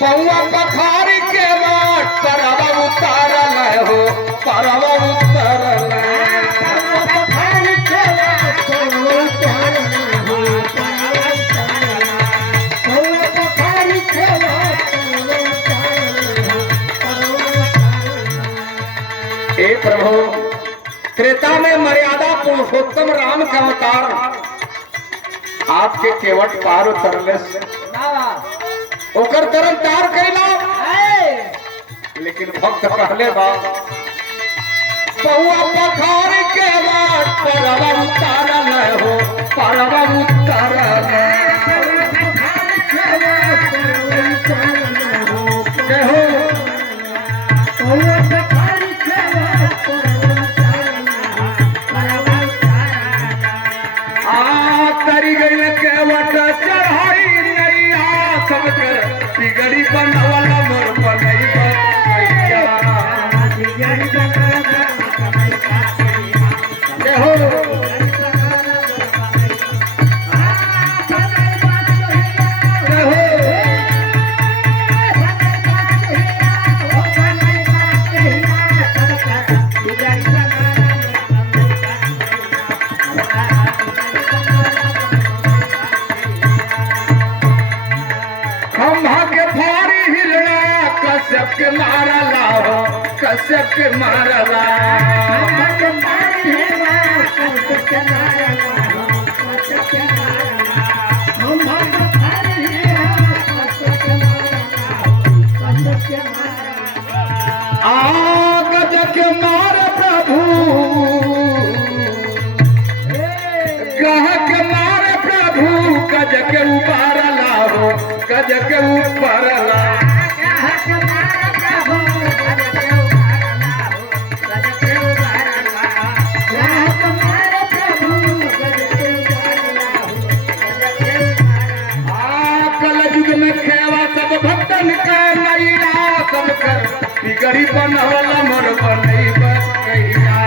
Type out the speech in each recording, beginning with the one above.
पौआ पखारी के बाट परवा उतारल हो, परवा उतारल हे प्रभु, त्रेता में मर्यादा पुरुषोत्तम राम का अवतार आपके केवट पार उतरले ओकर तरन तार कैला, लेकिन भक्त कहले बा पौआ पखारी के बाट परवा उतारल हो, परवा उतारल जय हो। तरी गई केवट चढ़ाई नैया सबकर बिगड़ी बनवल मोर बनैया जय हो। जय हो। कश्यप के मारला हो, कश्यप के मारला गज के मार प्रभु, गह के मार प्रभु, गज के उबारला हो, गज के ऊपरला बिगड़ी बनवल मोर बनैबा कैया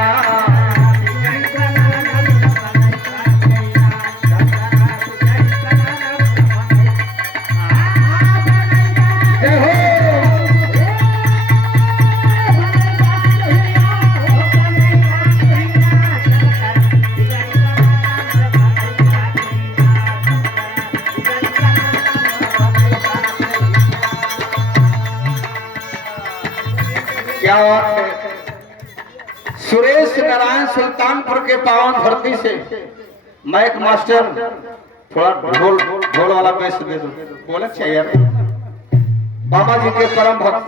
जय हो। क्या बात है। सुरेश नारायण सुल्तानपुर के पावन धरती से मैक मास्टर थोड़ा ढोल वाला बेस दे दो, बोले चाहिए बाबा जी के परम भक्त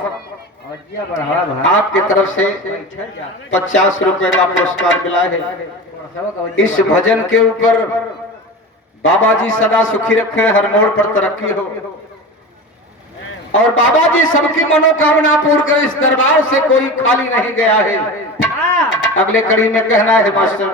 आपके तरफ से 50 रुपए का पुरस्कार मिला है। इस भजन के ऊपर बाबा जी सदा सुखी रखे, हर मोड़ पर तरक्की हो और बाबा जी सबकी मनोकामना पूर्ण कर। इस दरबार से कोई खाली नहीं गया है। अगले कड़ी में कहना है मास्टर